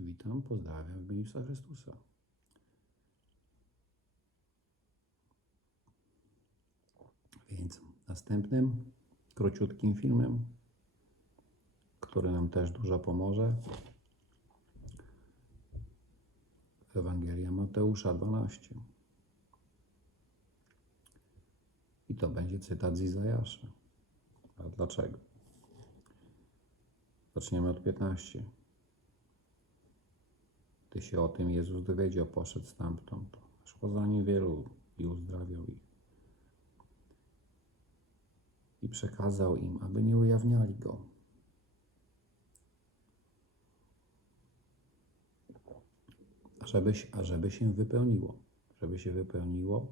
Witam, pozdrawiam w imieniu Chrystusa. Więc następnym króciutkim filmem, który nam też dużo pomoże, Ewangelia Mateusza 12. I to będzie cytat z Izajasza. A dlaczego? Zaczniemy od 15. Gdy się o tym Jezus dowiedział, poszedł stamtąd. Szło za nim wielu i uzdrawiał ich. I przekazał im, aby nie ujawniali go. Żeby, a żeby się wypełniło. Żeby się wypełniło,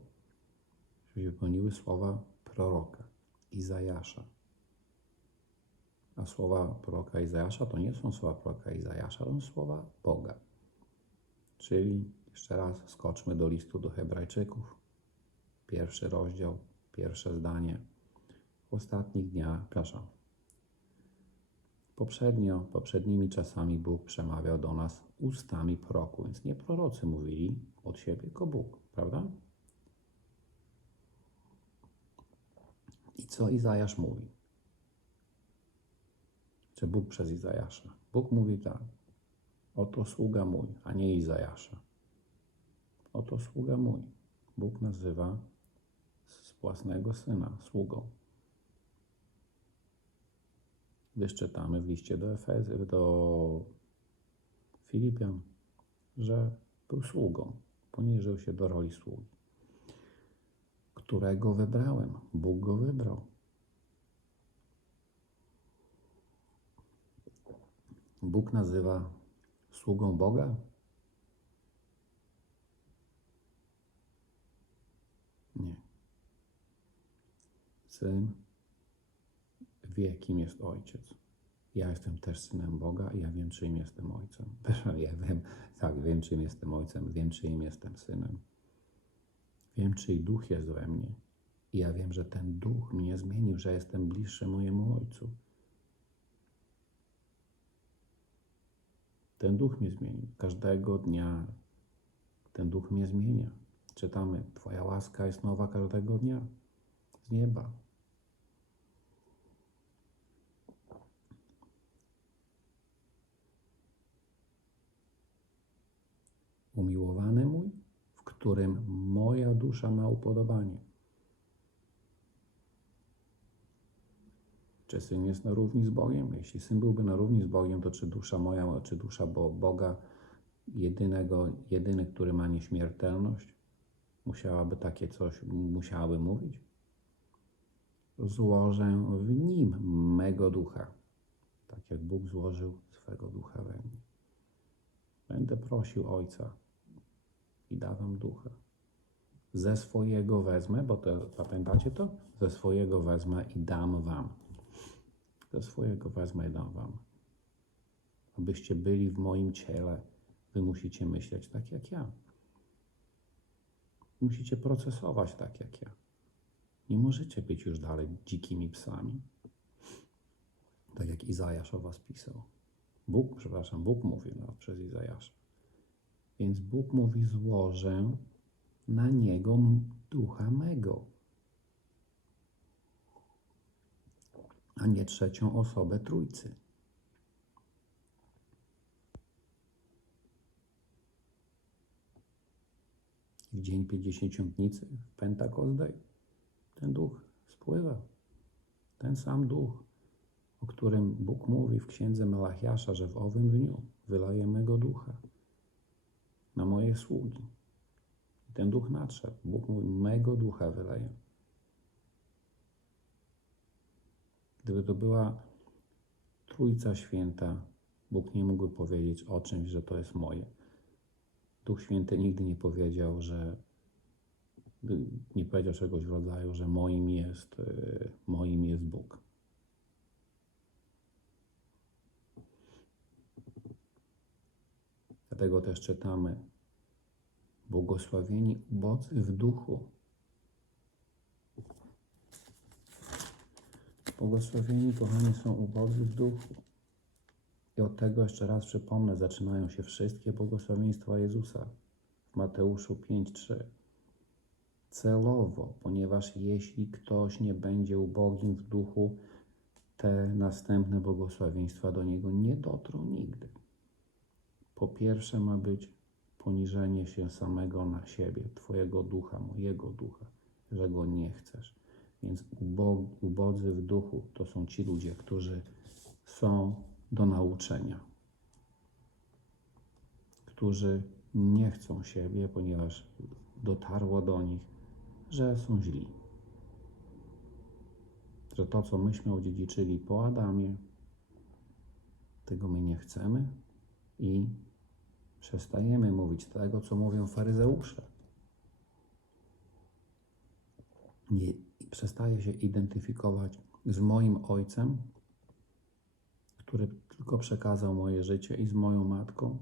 żeby się wypełniły słowa proroka Izajasza. A słowa proroka Izajasza to nie są słowa proroka Izajasza, to są słowa Boga. Czyli jeszcze raz skoczmy do listu do Hebrajczyków. Pierwszy rozdział, pierwsze zdanie. W ostatnich dniach, przepraszam. Poprzednio, poprzednimi czasami Bóg przemawiał do nas ustami proroku, więc nie prorocy mówili od siebie, tylko Bóg, prawda? I co Izajasz mówi? Czy Bóg przez Izajasza? Bóg mówi tak. Oto sługa mój, a nie Izajasza. Oto sługa mój. Bóg nazywa z własnego syna sługą. Gdyż czytamy w liście do Efezy, do Filipian, że był sługą, poniżył się do roli sługi, którego wybrałem. Bóg go wybrał. Bóg nazywa sługą Boga? Nie. Syn wie, kim jest ojciec. Ja jestem też synem Boga i ja wiem, czyim jestem ojcem. Ja wiem, tak, wiem, czym jestem ojcem, wiem, czyim jestem synem. Wiem, czyj duch jest we mnie. I ja wiem, że ten duch mnie zmienił, że jestem bliższy mojemu ojcu. Ten duch mnie zmienił. Każdego dnia ten duch mnie zmienia. Czytamy, Twoja łaska jest nowa każdego dnia z nieba. Umiłowany mój, w którym moja dusza ma upodobanie. Czy syn jest na równi z Bogiem? Jeśli syn byłby na równi z Bogiem, to czy dusza moja, czy dusza Bo- Boga, jedynego, jedyny, który ma nieśmiertelność, musiałaby takie coś, musiałaby mówić? Złożę w nim mego ducha, tak jak Bóg złożył swego ducha we mnie. Będę prosił Ojca i da wam ducha. Ze swojego wezmę, bo to, pamiętacie to? Ze swojego wezmę i dam wam. Ze swojego wezmę i dam wam. Abyście byli w moim ciele, wy musicie myśleć tak jak ja. Musicie procesować tak jak ja. Nie możecie być już dalej dzikimi psami. Tak jak Izajasz o was pisał. Bóg, przepraszam, Bóg mówi no, przez Izajasza. Więc Bóg mówi, złożę na niego ducha mego, a nie trzecią osobę trójcy. W dzień pięćdziesięciolitnicy w Pentecost Day ten duch spływa. Ten sam duch, o którym Bóg mówi w księdze Malachiasza, że w owym dniu wyleje mego ducha na moje sługi. I ten duch nadszedł. Bóg mówi, mego ducha wyleje. Gdyby to była Trójca Święta, Bóg nie mógłby powiedzieć o czymś, że to jest moje. Duch Święty nigdy nie powiedział, że nie powiedział czegoś w rodzaju, że moim jest, e, moim jest Bóg. Dlatego też czytamy błogosławieni ubodzy w duchu. Błogosławieni, kochani, są ubodzy w duchu. I od tego jeszcze raz przypomnę, zaczynają się wszystkie błogosławieństwa Jezusa w Mateuszu 5:3. Celowo, ponieważ jeśli ktoś nie będzie ubogim w duchu, te następne błogosławieństwa do niego nie dotrą nigdy. Po pierwsze ma być poniżenie się samego na siebie, Twojego ducha, mojego ducha, że go nie chcesz. Więc ubo- ubodzy w duchu to są ci ludzie, którzy są do nauczenia, którzy nie chcą siebie, ponieważ dotarło do nich, że są źli. Że to, co myśmy odziedziczyli po Adamie, tego my nie chcemy i przestajemy mówić tego, co mówią faryzeusze. Nie, i przestaję się identyfikować z moim ojcem, który tylko przekazał moje życie i z moją matką,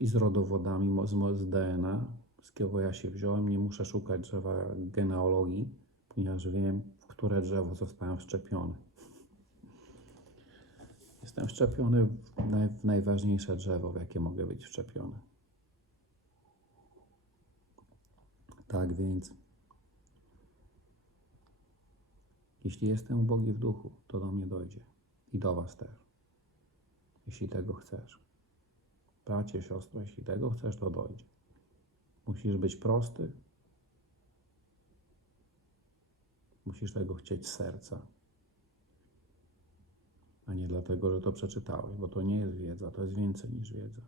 i z rodowodami, z, DNA, z kogo ja się wziąłem. Nie muszę szukać drzewa genealogii, ponieważ wiem, w które drzewo zostałem wszczepiony. Jestem wszczepiony w, naj, w najważniejsze drzewo, w jakie mogę być wszczepiony. Tak więc, jeśli jestem ubogi w duchu, to do mnie dojdzie i do Was też, jeśli tego chcesz. Bracie, siostro, jeśli tego chcesz, to dojdzie. Musisz być prosty. Musisz tego chcieć z serca. A nie dlatego, że to przeczytałeś, bo to nie jest wiedza, to jest więcej niż wiedza.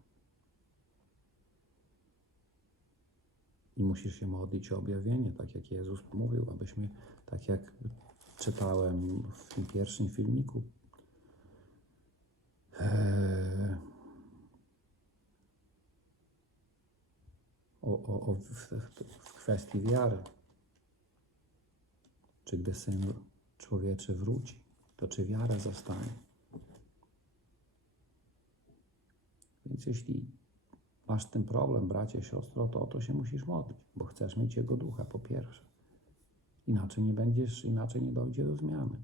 I musisz się modlić o objawienie, tak jak Jezus mówił, abyśmy, tak jak czytałem w tym pierwszym filmiku, eee, o, o, o, w, w, kwestii wiary. Czy gdy Syn Człowieczy wróci, to czy wiara zostanie? Więc jeśli masz ten problem, bracie, siostro, to o to się musisz modlić, bo chcesz mieć Jego ducha, po pierwsze. Inaczej nie będziesz, inaczej nie dojdzie do zmiany.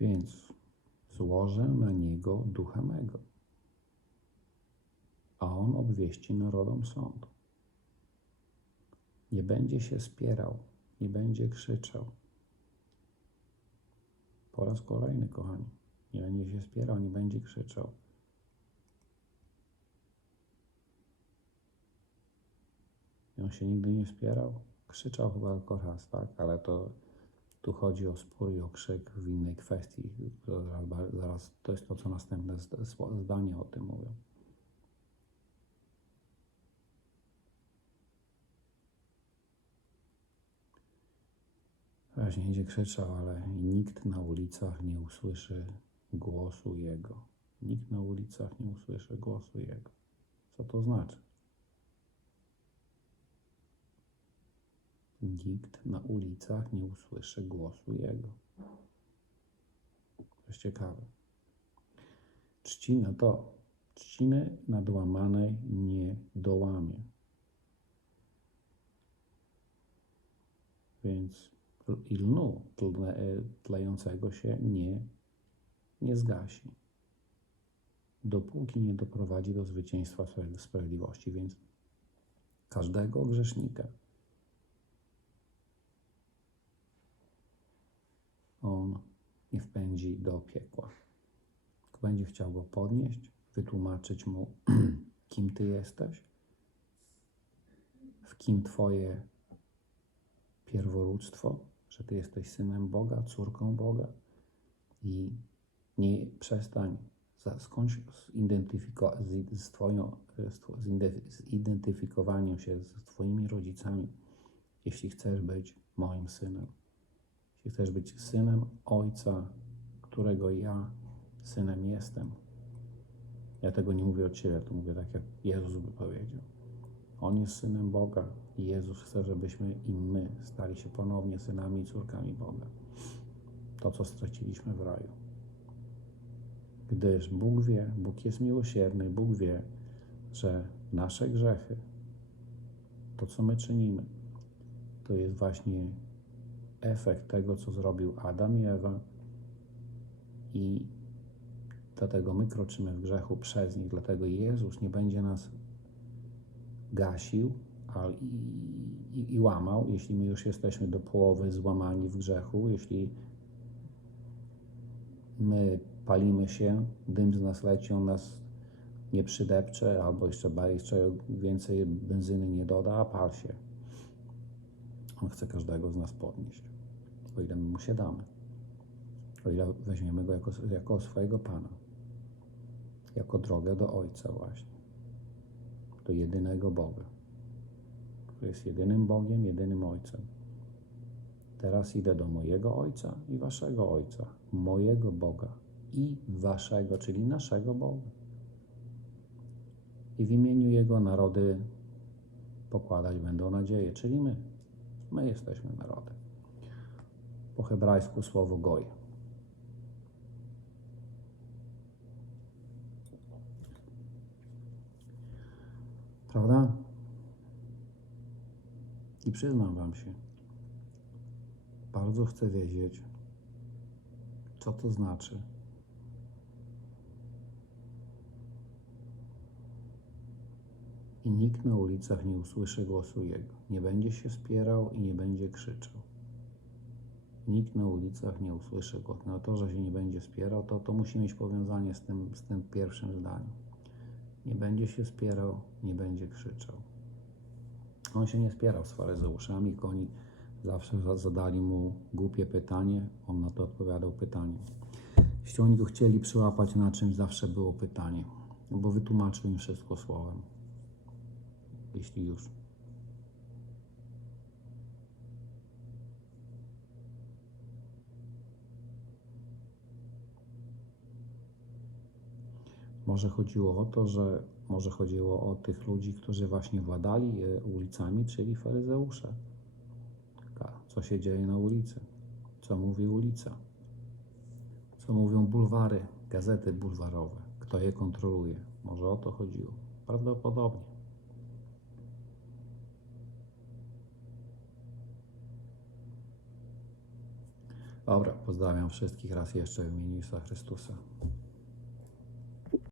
Więc złożę na niego ducha mego, a on obwieści narodom sąd. Nie będzie się spierał, nie będzie krzyczał. Po raz kolejny, kochani, nie będzie się spierał, nie będzie krzyczał. On się nigdy nie spierał. Krzyczał chyba tylko raz, tak? Ale to tu chodzi o spór i o krzyk w innej kwestii. Zaraz, to jest to, co następne zd- sło- zdania o tym mówią. Raz nie będzie krzyczał, ale nikt na ulicach nie usłyszy głosu Jego. Nikt na ulicach nie usłyszy głosu Jego. Co to znaczy? Nikt na ulicach nie usłyszy głosu Jego. To jest ciekawe. Trzcina to, trzciny nadłamanej nie dołamie. Więc i lnu tle, tlejącego się nie, nie zgasi. Dopóki nie doprowadzi do zwycięstwa sprawiedliwości. Więc każdego grzesznika on nie wpędzi do piekła. Tylko będzie chciał go podnieść, wytłumaczyć mu, kim ty jesteś, w kim twoje pierworództwo, że ty jesteś synem Boga, córką Boga i nie przestań, za- skończ z, z, twoją, z, tw- z inde- z identyfikowaniem się z twoimi rodzicami, jeśli chcesz być moim synem. Jeśli chcesz być synem Ojca, którego ja synem jestem. Ja tego nie mówię od Ciebie, to mówię tak, jak Jezus by powiedział. On jest synem Boga i Jezus chce, żebyśmy i my stali się ponownie synami i córkami Boga. To, co straciliśmy w raju. Gdyż Bóg wie, Bóg jest miłosierny, Bóg wie, że nasze grzechy, to co my czynimy, to jest właśnie efekt tego, co zrobił Adam i Ewa. I dlatego my kroczymy w grzechu przez nich, dlatego Jezus nie będzie nas gasił i, i, i łamał, jeśli my już jesteśmy do połowy złamani w grzechu, jeśli my palimy się, dym z nas leci, on nas nie przydepcze, albo jeszcze, jeszcze więcej benzyny nie doda, a pal się. On chce każdego z nas podnieść, o ile my mu się damy, o ile weźmiemy go jako, jako swojego Pana, jako drogę do Ojca właśnie, do jedynego Boga, który jest jedynym Bogiem, jedynym Ojcem. Teraz idę do mojego Ojca i waszego Ojca, mojego Boga i waszego, czyli naszego Boga. I w imieniu Jego narody pokładać będą nadzieję, czyli my. My jesteśmy narodem. Po hebrajsku słowo goj. Prawda? I przyznam Wam się, bardzo chcę wiedzieć, co to znaczy. I nikt na ulicach nie usłyszy głosu Jego. Nie będzie się spierał i nie będzie krzyczał. Nikt na ulicach nie usłyszy. No to, że się nie będzie spierał, to, to musi mieć powiązanie z tym, z tym pierwszym zdaniem. Nie będzie się spierał, nie będzie krzyczał. On się nie spierał z faryzeuszami, oni zawsze za- zadali mu głupie pytanie, on na to odpowiadał pytaniem. Jeśli oni go chcieli przyłapać na czymś, zawsze było pytanie, bo wytłumaczył im wszystko słowem. Jeśli już. Może chodziło o to, że może chodziło o tych ludzi, którzy właśnie władali e, ulicami, czyli faryzeusze. Co się dzieje na ulicy? Co mówi ulica? Co mówią bulwary, gazety bulwarowe? Kto je kontroluje? Może o to chodziło. Prawdopodobnie. Dobra, pozdrawiam wszystkich raz jeszcze w imieniu Jezusa Chrystusa.